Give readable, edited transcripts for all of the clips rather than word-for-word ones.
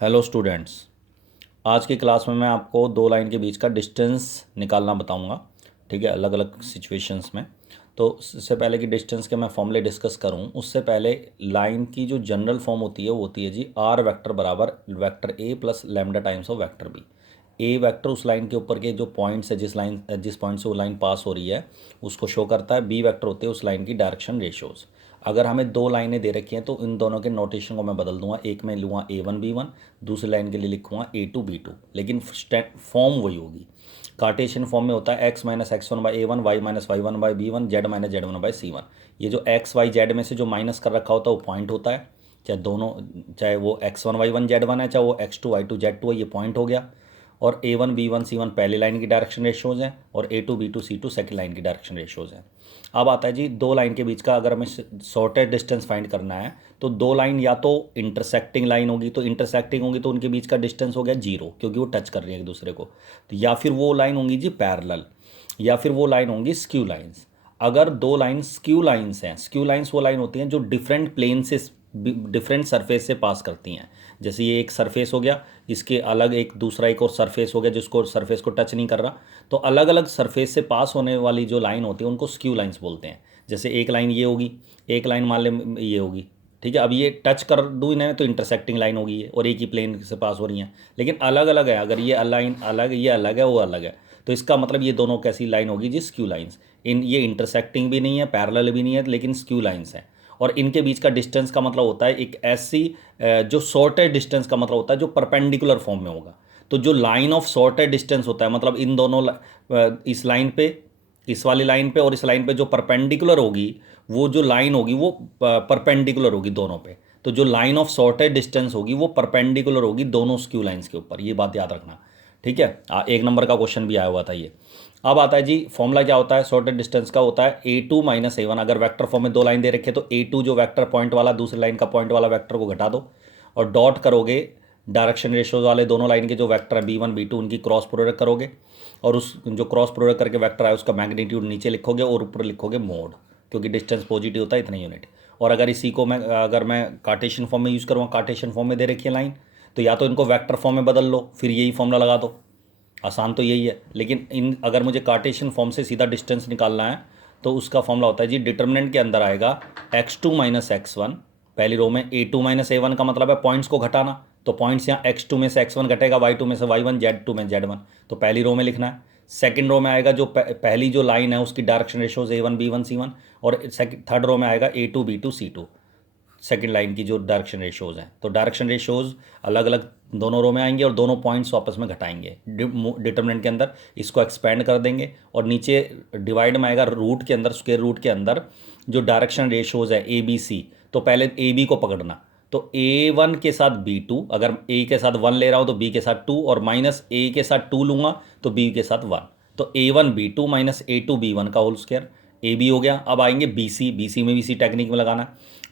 Hello students. आज की class में मैं आपको दो लाइन के बीच का डिस्टेंस निकालना बताऊंगा। ठीक है, अलग अलग सिचुएशंस में। तो इससे पहले कि डिस्टेंस के मैं फॉर्मूले डिस्कस करूं, उससे पहले लाइन की जो जनरल फॉर्म होती है वो होती है जी आर वेक्टर बराबर vector a plus lambda times of vector b. A vector उस लाइन के ऊपर के जो पॉइंट्स है, जिस पॉइंट से वो लाइन पास हो रही है उसको शो करता है। बी वेक्टर होते हैं उस लाइन की डायरेक्शन रेशियोज़। अगर हमें दो लाइनें दे रखी हैं तो इन दोनों के नोटेशन को मैं बदल दूंगा। एक में लूँगा A1 B1, दूसरी लाइन के लिए लिखूँगा A2 B2, लेकिन फॉर्म वही होगी। कार्टेशियन फॉर्म में होता है x-x1/A1, y-y1/B1, z-z1/C1। ये जो x y z में से जो माइनस कर रखा होता है वो पॉइंट होता है, चाहे दोनों, चाहे वो x1 y1 z1 है, चाहे वो x2 y2 z2 है, ये पॉइंट हो गया। और A1 B1 C1 पहली लाइन की डायरेक्शन रेशियोज़ हैं और A2 B2 C2 second line की डायरेक्शन रेशियोज़ हैं। अब आता है जी दो लाइन के बीच का अगर हमें शॉर्टेस्ट डिस्टेंस फाइंड करना है तो दो लाइन या तो इंटरसेक्टिंग लाइन होगी, तो इंटरसेक्टिंग होगी तो उनके बीच का डिस्टेंस हो गया जीरो क्योंकि वो टच कर रही है एक दूसरे को। तो या फिर वो लाइन होंगी जी पैरेलल, या फिर वो लाइन होंगी स्क्यू लाइंस। अगर दो लाइन स्क्यू लाइंस हैं, स्क्यू लाइंस वो लाइन होती हैं जो डिफरेंट प्लेन से, डिफरेंट सरफेस से पास करती हैं। जैसे ये एक सरफेस हो गया, इसके अलग एक दूसरा एक और सरफेस हो गया जिसको सरफेस को टच नहीं कर रहा। तो अलग अलग सरफेस से पास होने वाली जो लाइन होती है उनको स्क्यू लाइंस बोलते हैं। जैसे एक लाइन ये होगी, एक लाइन मान ले ये होगी। ठीक है, अब ये टच कर दूँ इन्हें तो इंटरसेक्टिंग लाइन होगी ये, और एक ही प्लेन से पास हो रही हैं लेकिन अलग अलग है। अगर ये लाइन अलग, ये अलग है, वो अलग है, तो इसका मतलब ये दोनों कैसी लाइन होगी जी, स्क्यू लाइंस। इन ये इंटरसेक्टिंग भी नहीं है, पैरेलल भी नहीं है, लेकिन स्क्यू लाइंस हैं। और इनके बीच का डिस्टेंस का मतलब होता है एक ऐसी जो शॉर्टेड डिस्टेंस का मतलब होता है जो परपेंडिकुलर फॉर्म में होगा। तो जो लाइन ऑफ शॉर्टेड डिस्टेंस होता है मतलब इन दोनों इस लाइन पे, इस वाली लाइन पे और इस लाइन पे जो परपेंडिकुलर होगी, वो जो लाइन होगी वो परपेंडिकुलर होगी दोनों पे। तो जो लाइन ऑफ शॉर्टेड डिस्टेंस होगी वो परपेंडिकुलर होगी दोनों स्क्यू लाइंस के ऊपर, ये बात याद रखना। ठीक है, एक नंबर का क्वेश्चन भी आया हुआ था ये। अब आता है जी फॉर्मूला क्या होता है शॉर्टेड डिस्टेंस का, होता है A2 - A1। अगर वेक्टर फॉर्म में दो लाइन दे रखे तो A2 जो वेक्टर पॉइंट वाला, दूसरी लाइन का पॉइंट वाला वेक्टर को घटा दो और डॉट करोगे डायरेक्शन रेशियोज वाले दोनों लाइन के जो वेक्टर है B1 B2 उनकी क्रॉस प्रोडक्ट करोगे, और उस जो क्रॉस प्रोडक्ट करके वेक्टर है उसका मैग्नीट्यूड नीचे लिखोगे और ऊपर लिखोगे मोड, क्योंकि डिस्टेंस पॉजिटिव होता है इतने यूनिट। और अगर इसी को मैं, अगर मैं कार्टेशियन फॉर्म में यूज़ करूँगा, कार्टेशियन फॉर्म में दे रखी है लाइन, तो या तो इनको वेक्टर फॉर्म में बदल लो फिर यही फॉर्मूला लगा दो, आसान तो यही है। लेकिन इन अगर मुझे कार्टेशियन फॉर्म से सीधा डिस्टेंस निकालना है तो उसका फॉर्मूला होता है जी, डिटर्मिनेंट के अंदर आएगा x2 - x1। पहली रो में A2 - A1 का मतलब है पॉइंट्स को घटाना, तो पॉइंट्स यहाँ x2 में से x1 घटेगा, y2 में से y1, z2 में z1, तो पहली रो में लिखना है। सेकंड रो में आएगा जो पहली जो लाइन है उसकी direction ratios A1 B1 C1, और थर्ड रो में आएगा A2 B2 C2, second line की जो डायरेक्शन रेशियोज हैं। तो डायरेक्शन रेशियोज अलग अलग दोनों रो में आएंगे और दोनों पॉइंट्स आपस में घटाएंगे। डिटर्मिनेंट के अंदर इसको एक्सपेंड कर देंगे और नीचे डिवाइड में आएगा रूट के अंदर, स्क्वायर रूट के अंदर जो डायरेक्शन रेशियोज है ABC। तो पहले AB को पकड़ना, तो A1 के साथ B2, अगर A के साथ 1 ले रहा हूँ तो B के साथ 2, और माइनस A के साथ 2 लूँगा तो B के साथ 1। तो A1 B2 - A2 B1 का होल स्क्वायर, AB हो गया। अब आएंगे BC में भी इसी टेक्निक में लगाना,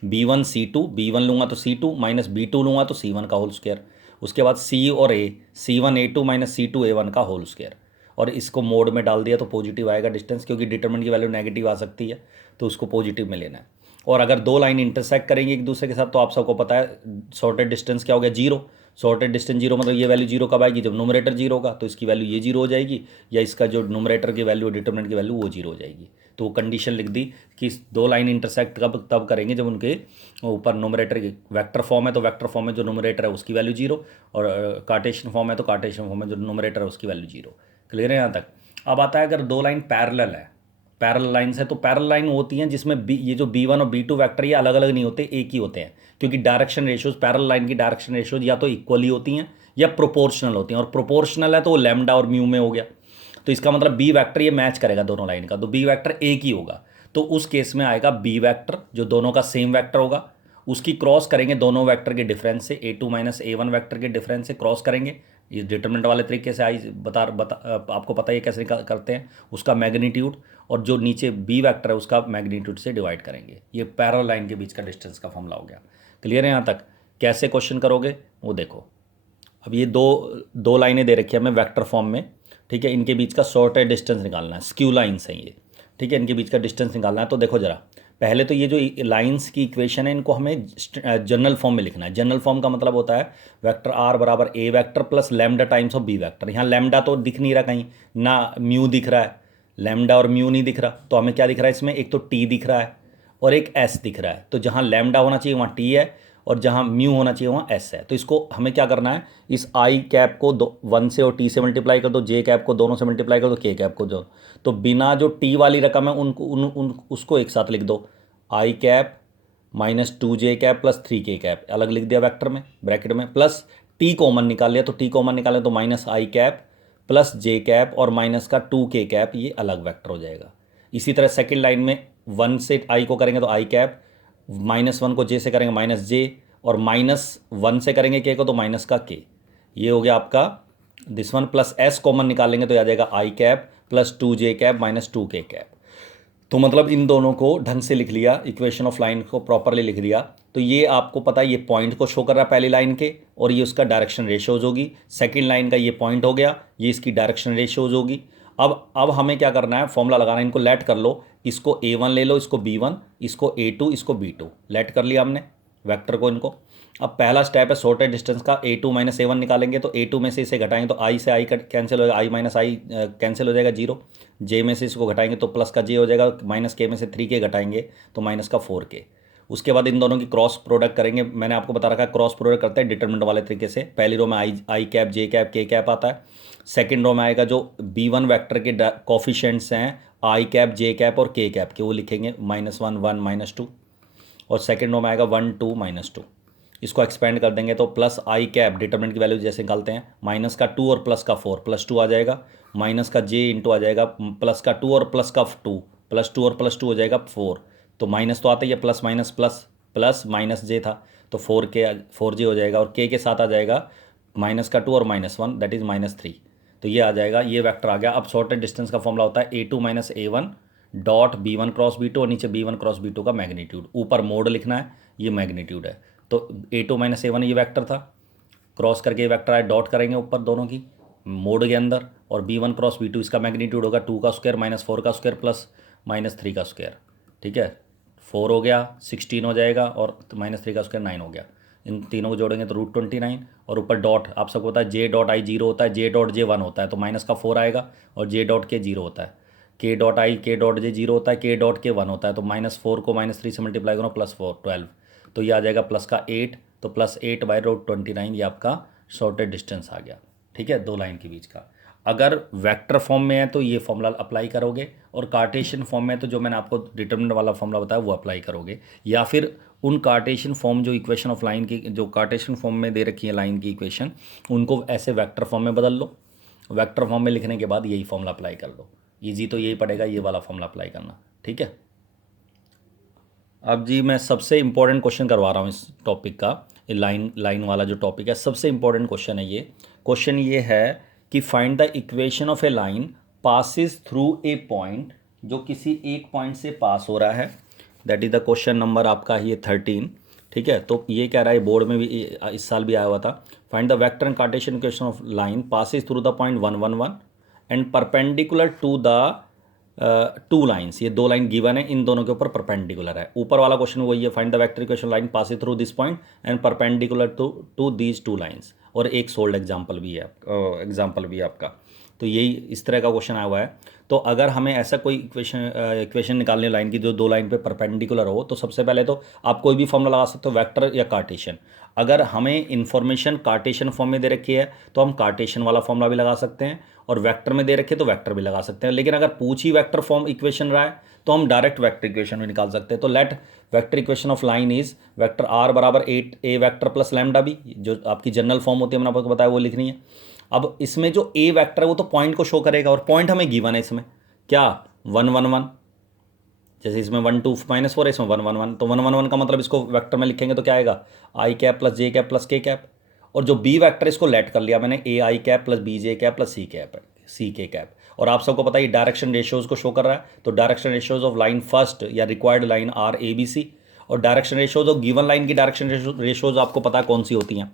B1 C2, B1 लूँगा तो C2 माइनस B2 लूँगा तो C1 का होल स्क्वायर। उसके बाद C और A, C1A2 - C2A1 का होल स्क्वायर। और इसको मोड में डाल दिया तो पॉजिटिव आएगा डिस्टेंस, क्योंकि डिटरमिनेंट की वैल्यू नेगेटिव आ सकती है, तो उसको पॉजिटिव में लेना है। और अगर दो लाइन इंटरसेक्ट करेंगे एक दूसरे के साथ तो आप सबको पता है शॉर्टेड डिस्टेंस क्या हो गया, जीरो। शॉर्टेड डिस्टेंस जीरो मतलब ये वैल्यू जीरो कब आएगी, जब नोमरेटर जीरो होगा, तो इसकी वैल्यू ये जीरो हो जाएगी, या इसका जो नोमरेटर की वैल्यू डिटरमिनेंट की वैल्यू वो जीरो हो जाएगी। तो वो कंडीशन लिख दी कि दो लाइन इंटरसेक्ट कब तब करेंगे जब उनके ऊपर नोमरेटर की वेक्टर फॉर्म है तो वेक्टर फॉर्म में जो नोमरेटर है उसकी वैल्यू जीरो, और कार्टेशियन फॉर्म है तो कार्टेशियन फॉर्म में जो नोमरेटर है उसकी वैल्यू जीरो। क्लियर है यहाँ तक। अब आता है अगर दो लाइन पैरेलल है, पैरेलल लाइंस है, तो पैरेलल लाइन होती हैं जिसमें ये जो B1 और B2 वेक्टर ये अलग अलग नहीं होते, एक ही होते हैं, क्योंकि डायरेक्शन रेशियोज, पैरेलल लाइन की डायरेक्शन रेशियोज या तो इक्वली होती हैं या प्रोपोर्शनल होती हैं, और प्रोपोर्शनल है तो वो लैम्डा और म्यू में हो गया। तो इसका मतलब बी वेक्टर ये मैच करेगा दोनों लाइन का, तो बी वेक्टर एक ही होगा। तो उस केस में आएगा बी वेक्टर जो दोनों का सेम वेक्टर होगा, उसकी क्रॉस करेंगे दोनों वेक्टर के डिफरेंस से, A2 - A1 वेक्टर के डिफरेंस से क्रॉस करेंगे। ये डिटरमिनेंट वाले तरीके से आई बता आपको पता है ये कैसे करते हैं, उसका मैग्नीट्यूड और जो नीचे बी वेक्टर है उसका मैग्नीट्यूड से डिवाइड करेंगे। ये पैरेलल लाइन के बीच का डिस्टेंस का फॉर्मूला हो गया। क्लियर है यहाँ तक। कैसे क्वेश्चन करोगे वो देखो। अब ये दो दो लाइनें दे रखी है हमें वेक्टर फॉर्म में, ठीक है, इनके बीच का शॉर्टेड डिस्टेंस निकालना है, स्क्यू लाइन्स हैं ये, ठीक है, इनके बीच का डिस्टेंस निकालना है। तो देखो जरा, पहले तो ये जो लाइंस की इक्वेशन है इनको हमें जनरल फॉर्म में लिखना है। जनरल फॉर्म का मतलब होता है वेक्टर आर बराबर a vector plus lambda times of b vector. यहाँ लैम्डा तो दिख नहीं रहा कहीं, ना म्यू दिख रहा है, लैम्डा और म्यू नहीं दिख रहा, तो हमें क्या दिख रहा है इसमें, एक तो टी दिख रहा है और एक एस दिख रहा है। तो जहाँ लैम्डा होना चाहिए वहाँ टी है और जहाँ म्यू होना चाहिए वहाँ एस है। तो इसको हमें क्या करना है, इस आई कैप को 1 से और टी से मल्टीप्लाई कर दो, जे कैप को दोनों से मल्टीप्लाई कर दो, के कैप को दो। तो बिना जो टी वाली रकम है उसको एक साथ लिख दो, आई कैप माइनस 2 जे कैप प्लस 3 के कैप अलग लिख दिया वेक्टर में ब्रैकेट में, प्लस टी कॉमन निकाल लिया, तो टी कॉमन निकालें तो माइनस आई कैप प्लस जे कैप और माइनस का 2 के कैप, ये अलग वेक्टर हो जाएगा। इसी तरह सेकेंड लाइन में 1 से आई को करेंगे तो आई कैप, -1 को जे से करेंगे माइनस जे, और -1 से करेंगे के को तो माइनस का के। ये हो गया आपका this one, plus S common निकालेंगे तो आ जाएगा आई कैप प्लस 2 जे कैप माइनस 2 के कैप। तो मतलब इन दोनों को ढंग से लिख लिया, इक्वेशन ऑफ लाइन को प्रॉपरली लिख दिया। तो ये आपको पता है ये पॉइंट को शो कर रहा है पहली लाइन के, और ये उसका डायरेक्शन रेशियोज होगी। सेकंड लाइन का ये पॉइंट हो गया, ये इसकी डायरेक्शन रेशियोज होगी। अब हमें क्या करना है, फॉर्मूला लगाना है, इनको लेट कर लो, इसको A1 ले लो, इसको B1, इसको A2, इसको B2, लेट कर लिया हमने वेक्टर को इनको। अब पहला स्टेप है शॉर्टेड डिस्टेंस का, A2 माइनस A1 निकालेंगे तो A2 में से इसे घटाएंगे तो I से I कैंसिल हो जाएगा, I माइनस I कैंसिल हो जाएगा 0, J में से इसको घटाएंगे तो प्लस का J हो जाएगा, माइनस K में से 3K घटाएंगे तो माइनस का 4K। उसके बाद इन दोनों की क्रॉस प्रोडक्ट करेंगे, मैंने आपको बता रखा है क्रॉस प्रोडक्ट करते हैं डिटरमिनेंट वाले तरीके से। पहली रो में आई कैप जे कैप के कैप आता है, सेकंड रो में आएगा जो B1 वेक्टर के कोफिशिएंट्स हैं आई कैप जे कैप और के कैप के, वो लिखेंगे -1 1 -2, और सेकंड रो में आएगा 1 2 -2। इसको एक्सपेंड कर देंगे तो प्लस आई कैप डिटरमिनेंट की वैल्यू जैसे निकालते हैं, माइनस का 2 और प्लस का 4, +2 आ जाएगा, माइनस का जे इंटू आ जाएगा प्लस का 2 और प्लस का 2, +2 और +2 हो जाएगा 4। तो माइनस तो आता ही है, plus minus plus, plus minus j था तो 4J हो जाएगा, और के साथ आ जाएगा माइनस का 2 और -1 दैट इज़ -3। तो ये आ जाएगा, ये वेक्टर आ गया। अब शॉर्टेड डिस्टेंस का फॉर्मूला होता है A2 minus A1 dot B1 cross B2, और नीचे B1 क्रॉस B2 का मैग्नीट्यूड, ऊपर मोड लिखना है, ये मैग्नीट्यूड है। तो A2 माइनस A1 ये वेक्टर था, क्रॉस करके ये वेक्टर आए, डॉट करेंगे ऊपर दोनों की मोड के अंदर, और B1 क्रॉस B2 इसका मैग्नीट्यूड होगा 2 का स्क्वायर माइनस 4 का स्क्वायर प्लस -3 का स्क्वायर। ठीक है, 4 हो गया 16 हो जाएगा, और -3 का स्क्वायर 9 हो गया। इन तीनों को जोड़ेंगे तो √29, और ऊपर डॉट आप सबको पता है J डॉट I 0 होता है, J डॉट J 1 होता है, तो माइनस का 4 आएगा, और J डॉट K 0 होता है, K dot I K dot J 0 होता है, K डॉट K 1 होता है। तो -4 को -3 से मल्टीप्लाई करो +4 12, तो ये आ जाएगा प्लस का 8, तो +8/√29 ये आपका शॉर्टेड डिस्टेंस आ गया। ठीक है, दो लाइन के बीच का। अगर वेक्टर फॉर्म में है तो ये फॉर्मूला अप्लाई करोगे, और कार्टेशियन फॉर्म में तो जो मैंने आपको डिटरमिनेंट वाला फॉर्मूला बताया वो अप्लाई करोगे, या फिर उन कार्टेशियन फॉर्म जो इक्वेशन ऑफ लाइन की जो कार्टेशियन फॉर्म में दे रखी है लाइन की इक्वेशन, उनको ऐसे वेक्टर फॉर्म में बदल लो। वेक्टर फॉर्म में लिखने के बाद यही फॉर्मूला अप्लाई कर लो, ईजी तो यही पड़ेगा, ये वाला फॉर्मूला अप्लाई करना। ठीक है, अब जी मैं सबसे इंपॉर्टेंट क्वेश्चन करवा रहा हूँ इस टॉपिक का, लाइन वाला जो टॉपिक है सबसे इंपॉर्टेंट क्वेश्चन है ये। क्वेश्चन ये है कि find the equation of A line passes through a point, जो किसी एक पॉइंट से पास हो रहा है, that is the question number आपका ये 13। ठीक है, तो ये कह रहा है बोर्ड में भी इस साल भी आया हुआ था, find the vector and cartesian equation of line passes through the point 1 1 1 and perpendicular to the 2 lines. ये 2 लाइन गिवन है, इन दोनों के ऊपर परपेंडिकुलर है। ऊपर वाला क्वेश्चन वही है, find the vector equation line passing through this point and perpendicular to these 2 lines, और एक सोल्ड एग्जाम्पल भी है आपका। तो यही इस तरह का क्वेश्चन आया हुआ है। तो अगर हमें ऐसा कोई इक्वेशन निकालनी लाइन की जो 2 लाइन पे परपेंडिकुलर हो, तो सबसे पहले तो आप कोई भी फॉर्मूला लगा सकते हो, वेक्टर या कार्टेशियन। अगर हमें इन्फॉर्मेशन कार्टेशियन फॉर्म में दे रखी है तो हम कार्टेशियन वाला फॉर्मूला भी लगा सकते हैं, और वेक्टर में दे रखे तो वेक्टर भी लगा सकते हैं। लेकिन अगर पूछ ही वेक्टर फॉर्म इक्वेशन रहा है तो हम डायरेक्ट वेक्टर इक्वेशन भी निकाल सकते हैं। तो let vector equation of line is vector R बराबर 8a vector plus lambda B, जो आपकी जनरल फॉर्म होती है मैंने आपको बताया वो लिखनी है। अब इसमें जो a वेक्टर है वो तो पॉइंट को शो करेगा, और पॉइंट हमें गिवन है इसमें क्या 1 1 1, जैसे इसमें 1 2 -4 है, इसमें 1 1 1, तो 1 1 1 का मतलब इसको वेक्टर में लिखेंगे तो क्या आएगा i cap plus j cap plus k cap, और जो बी वेक्टर इसको लेट कर लिया मैंने a i cap plus b j cap plus c k cap. और आप सबको पता है डायरेक्शन रेशियोज को शो कर रहा है, तो direction ratios of line first या required line are a b c, और direction ratios of given line की डायरेक्शन रेशियोज आपको पता है कौन सी होती हैं,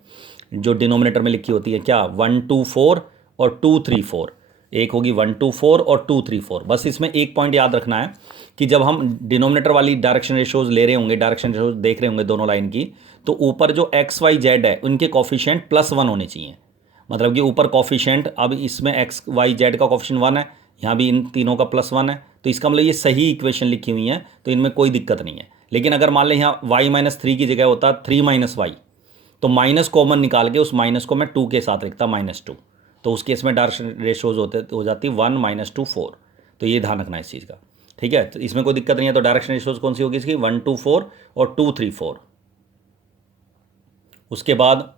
जो डिनोमिनेटर में लिखी होती है, क्या 1 2 4 और 2 3 4। एक होगी 1 2 4 और 2 3 4। बस इसमें एक पॉइंट याद रखना है कि जब हम डिनोमिनेटर वाली डायरेक्शन रेशोज ले रहे होंगे, डायरेक्शन रेशोज देख रहे होंगे दोनों लाइन की, तो ऊपर जो एक्स वाई जेड है उनके कॉफिशिएंट +1 होने चाहिए। मतलब कि ऊपर कॉफिशिएंट, अब इसमें एक्स वाई जेड का कॉफिशिएंट 1 है, यहाँ भी इन तीनों का +1 है, तो इसका मतलब ये सही इक्वेशन लिखी हुई है, तो इनमें कोई दिक्कत नहीं है। लेकिन अगर मान लें यहाँ y-3 की जगह होता 3 - y, तो माइनस कॉमन निकाल के उस माइनस को मैं 2 के साथ लिखता -2, तो उस केस में डायरेक्शन रेशोज हो जाती 1 - 2 4। तो ये ध्यान रखना है इस चीज़ का, ठीक है। तो इसमें कोई दिक्कत नहीं है। तो डायरेक्शन रेशोज कौन सी होगी इसकी, 1 2 4 और 2 3 4। उसके बाद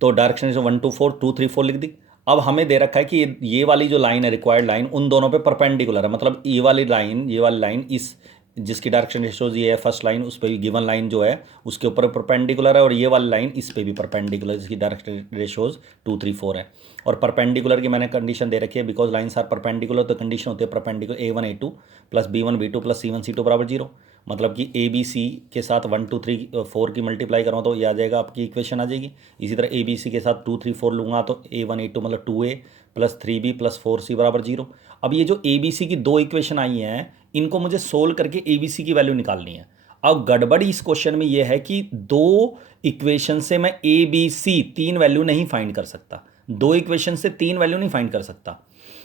तो डायरेक्शन रेशो 1 2 4 2 3 4 लिख दी। अब हमें दे रखा है कि ये वाली जो लाइन है, रिक्वायर्ड लाइन, उन दोनों पे परपेंडिकुलर है। मतलब ये वाली लाइन इस जिसकी डायरेक्शन रेशोज ये है फर्स्ट लाइन, उस पर भी गिवन लाइन जो है उसके ऊपर परपेंडिकुलर है, और ये वाली लाइन इस पे भी परपेंडिकुलर, जिसकी डायरेक्शन रेशोज 2 3 4 है। और परपेंडिकुलर की मैंने कंडीशन दे रखी है, बिकॉज लाइन्स आर परपेंडिकुलर, तो कंडीशन होती है perpendicular A1 A2 + B1 B2 + C1 C2 = 0। मतलब कि ABC के साथ 1 2 3 4 की मल्टीप्लाई करो तो ये आ जाएगा, आपकी इक्वेशन आ जाएगी। इसी तरह ABC के साथ 2 3 4 लूँगा तो A1 A2 मतलब 2A + 3B + 4C = 0। अब ये जो ABC की दो इक्वेशन आई हैं, इनको मुझे सोल्व करके ABC की वैल्यू निकालनी है। अब गड़बड़ी इस क्वेश्चन में ये है कि दो इक्वेशन से मैं ABC 3 वैल्यू नहीं फाइंड कर सकता। दो इक्वेशन से 3 वैल्यू नहीं फाइंड कर सकता।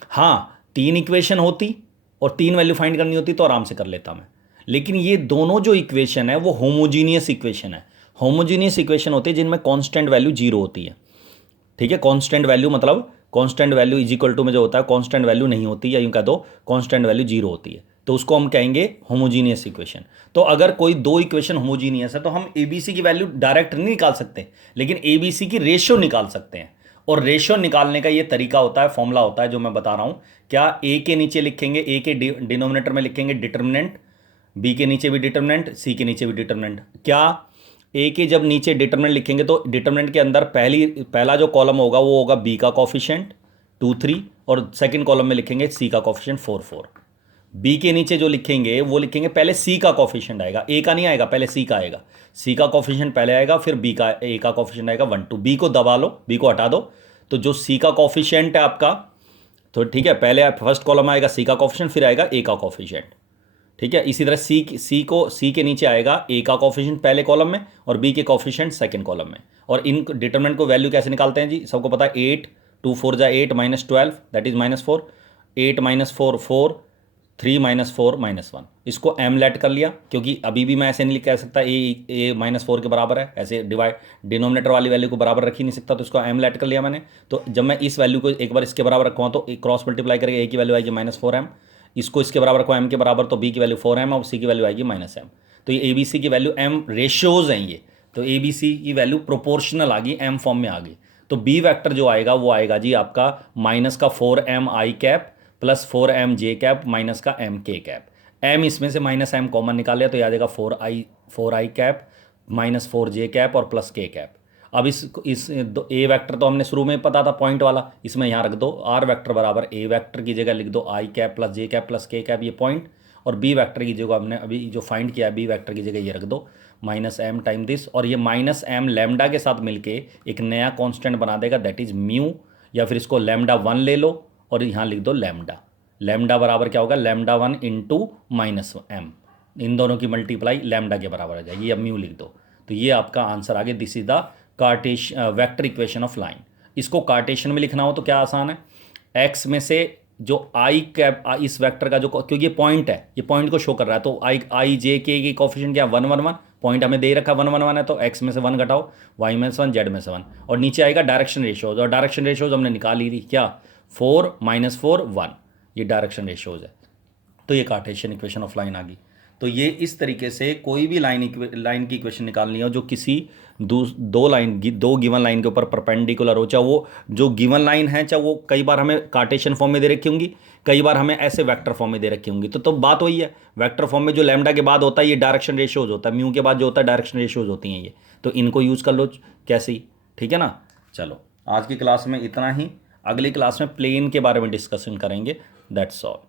हाँ, 3 इक्वेशन होती और 3 वैल्यू फाइंड करनी होती तो आराम से कर लेता मैं। लेकिन ये दोनों जो इक्वेशन है वो होमोजीनियस इक्वेशन है। होमोजीनियस इक्वेशन होती है जिनमें कांस्टेंट वैल्यू 0 होती है, ठीक है। कांस्टेंट वैल्यू मतलब constant value is equal to में जो होता है कांस्टेंट वैल्यू नहीं होती, या यूं कह दो कांस्टेंट वैल्यू 0 होती है, तो उसको हम कहेंगे होमोजीनियस इक्वेशन। तो अगर कोई दो इक्वेशन होमोजीनियस है तो हम ABC की वैल्यू डायरेक्ट नहीं निकाल सकते, लेकिन ABC की रेशियो निकाल सकते हैं। और रेशियो निकालने का ये तरीका होता है, फॉर्मूला होता है जो मैं बता रहा हूं। क्या A के नीचे लिखेंगे, A के डिनोमिनेटर में लिखेंगे डिटर्मिनेंट, B के नीचे भी डिटर्मिनेंट, C के नीचे भी डिटर्मिनेंट। क्या ए के जब नीचे डिटर्मिनेंट लिखेंगे तो डिटर्मिनेंट के अंदर पहला जो कॉलम होगा वो होगा बी का कॉफिशिएंट 2 3, और सेकंड कॉलम में लिखेंगे सी का कॉफिशिएंट 4 4। बी के नीचे जो लिखेंगे वो लिखेंगे पहले सी का कॉफिशिएंट आएगा, ए का नहीं आएगा, पहले सी का आएगा। सी का कॉफिशिएंट पहले आएगा, फिर बी का ए का कॉफिशिएंट आएगा 1 2। बी को दबा लो, बी को हटा दो, तो जो सी का कॉफिशिएंट है आपका, तो ठीक है, पहले फर्स्ट कॉलम आएगा सी का कॉफिशिएंट, फिर आएगा ए का कॉफिशिएंट, ठीक है। इसी तरह सी के नीचे आएगा ए का कॉफिशिएंट पहले कॉलम में और बी के कॉफिशिएंट सेकंड कॉलम में। और इन डिटरमिनेंट को वैल्यू कैसे निकालते हैं जी, सबको पता है। 8 2 4 = 8 -12 दैट इज -4, 8 - 4 4, 3 - 4 -1। इसको एम लेट कर लिया, क्योंकि अभी भी मैं ऐसे नहीं कह सकता ए -4 के बराबर है, ऐसे डिवाइड डिनोमिनेटर वाली वैल्यू को बराबर रख ही नहीं सकता, तो इसको एम लेट कर लिया मैंने। तो जब मैं इस वैल्यू को एक बार इसके बराबर रखूँगा तो क्रॉस मल्टीप्लाई करके ए की वैल्यू आएगी -4m, इसको इसके बराबर रखो m के बराबर, तो b की वैल्यू 4m और c की वैल्यू आएगी -m। तो ये ABC की वैल्यू m रेशियोज हैं ये, तो ABC की वैल्यू प्रोपोर्शनल आ गई, m फॉर्म में आ गई। तो B वेक्टर जो आएगा वो आएगा जी आपका -4m i cap + 4m j cap -m k cap. m इसमें से -m कॉमन निकाल लिया तो ये आ जाएगा 4i कैप -4 j कैप और +k कैप। अब इस ए वेक्टर तो हमने शुरू में पता था पॉइंट वाला, इसमें यहाँ रख दो आर वेक्टर बराबर ए वेक्टर की जगह लिख दो आई कैप + जे कैप + के कैप, ये पॉइंट। और बी वेक्टर की जगह हमने अभी जो फाइंड किया है बी वेक्टर की जगह ये रख दो -m टाइम दिस, और ये -m लैम्डा के साथ मिलके एक नया कांस्टेंट बना देगा, दैट इज म्यू, या फिर इसको λ1 ले लो और यहाँ लिख दो लैम्डा बराबर क्या होगा, λ1 × -m, इन दोनों की मल्टीप्लाई लैम्डा के बराबर आ जाएगी, या म्यू लिख दो। तो ये आपका आंसर आ गया, this is the vector equation of line. इसको कार्टेशियन में लिखना हो तो क्या आसान है, एक्स में से जो आई कैप इस वेक्टर का जो, क्योंकि ये पॉइंट है, ये पॉइंट को शो कर रहा है, तो आई जे के की कोफिशिएंट क्या 1 1 1, पॉइंट हमें दे रखा 1 1 1 है, तो एक्स में से 1 घटाओ, वाई में से 1, जेड में से 1, और नीचे आएगा डायरेक्शन रेशियोज, और डायरेक्शन रेशियोज हमने निकाल ही थी क्या, 4 -4 1, ये डायरेक्शन रेशियोज है। तो ये कार्टेशियन इक्वेशन ऑफ लाइन आ गई। तो ये इस तरीके से कोई भी लाइन की इक्वेशन निकालनी हो जो किसी दो गिवन लाइन के ऊपर परपेंडिकुलर हो, चाहे वो जो गिवन लाइन है, चाहे वो कई बार हमें कार्टेशियन फॉर्म में दे रखी होंगी, कई बार हमें ऐसे वेक्टर फॉर्म में दे रखी होंगी। तो बात वही है, वेक्टर फॉर्म में जो लैम्डा के बाद होता है ये डायरेक्शन रेशियोज होता है, म्यू के बाद जो होता है डायरेक्शन रेशियोज होती हैं ये, तो इनको यूज़ कर लो कैसे ही, ठीक है ना। चलो आज की क्लास में इतना ही, अगली क्लास में प्लेन के बारे में डिस्कशन करेंगे, दैट्स ऑल।